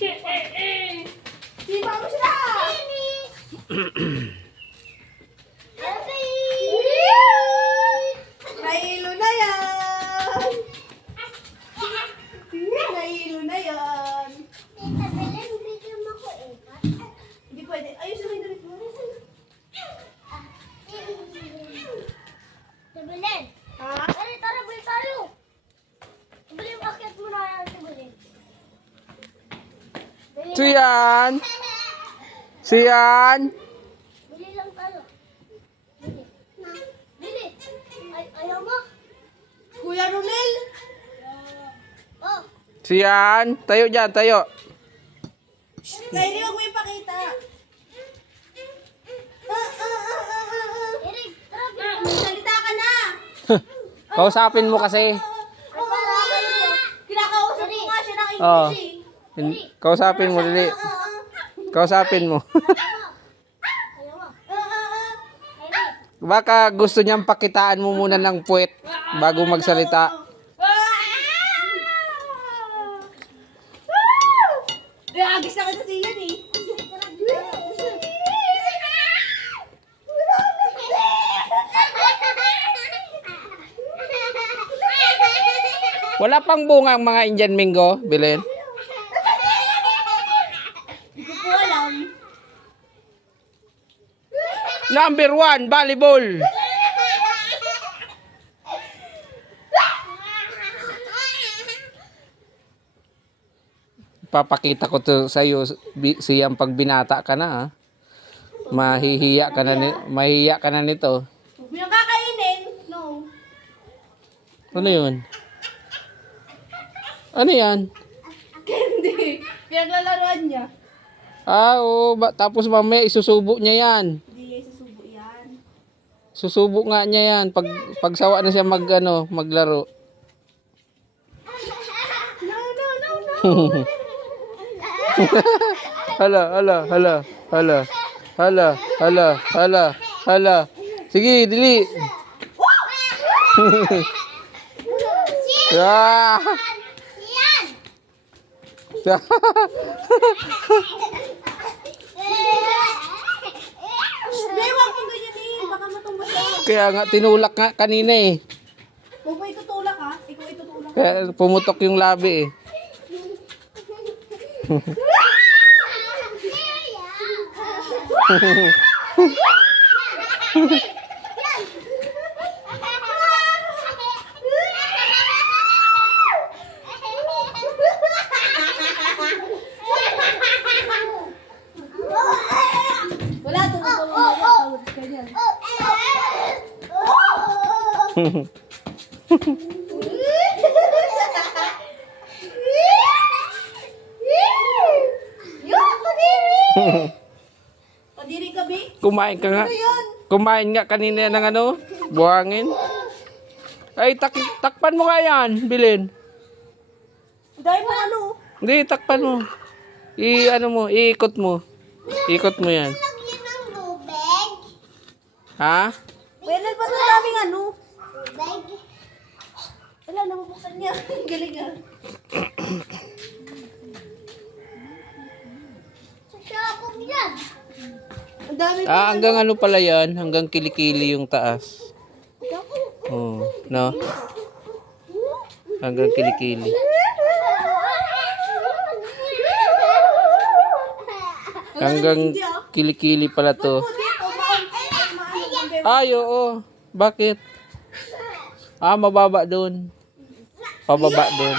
Sipa mo sila! Nahilo na yan! Nahilo na yan! Hindi pwede. Ayos na yung damit mo. Tabelin! Ha? Tara, balik tayo! Tabelin, akit mo na yan, tabelin. Siyan! Siyan! Bili lang tayo. Bili. Bili! Ayaw mo? Kuya Romel! Oh! Siyan! Tayo dyan, tayo. Kaya huwag mo ipakita. Eric, tara, bili. Salita ka na! Kausapin mo kasi. Kinakausap mo nga siya ng Oo. English eh. Kausapin mo, dali. Kausapin mo. Ayaw mo? Eric! Baka gusto niyang pakitaan mo muna ng puwet bago magsalita. Agis na kita siya eh. Wala pang bunga ang mga Indian Mingo, Belen. Hindi ko po alam. Number 1, volleyball. Papakita ko to sa iyo siyang pag binata ka na, ha? Mahihiya ka na nito. Huwag mo yung kakainin. No. Ano 'yun? Ano 'yan? Candy. Pinaglalaroan niya. Ah, oo, tapos mamaya isusubo niya 'yan. Hindi niya isusubo yan. Susubo nga niya 'yan pag sawa na siya maglaro. No. Hala. Sige, dili. Ah. Hindi, huwag mo ganyan eh. Baka matumba siya. Kaya nga tinulak nga kanina eh. Huwag mo itutulak ha. Ikaw itutulak. Kaya pumutok yung labi eh. Wala, tumutulong mo. Ganyan. Kadiri ka, Bi? Kumain ka nga. Ano yan? Kumain nga kanina ng ano, buhangin. Ay, takpan mo nga yan, Bilin. Dahil mo ano? Hindi, takpan mo. Iikot mo. Ikot mo yan. Lagyan ng tubig. Ha? Pwede pa sa daming ano? Tubig. Wala, nabubuksan niya. Galing ah. Sasabog yan. Ang dami mo. Hanggang ano pala yan? Hanggang kilikili yung taas. Oh, no? Hanggang kilikili. Hanggang kilikili pala to. Dito, maano. Ay, oo. Bakit? Ah, mababa doon. Pababa doon.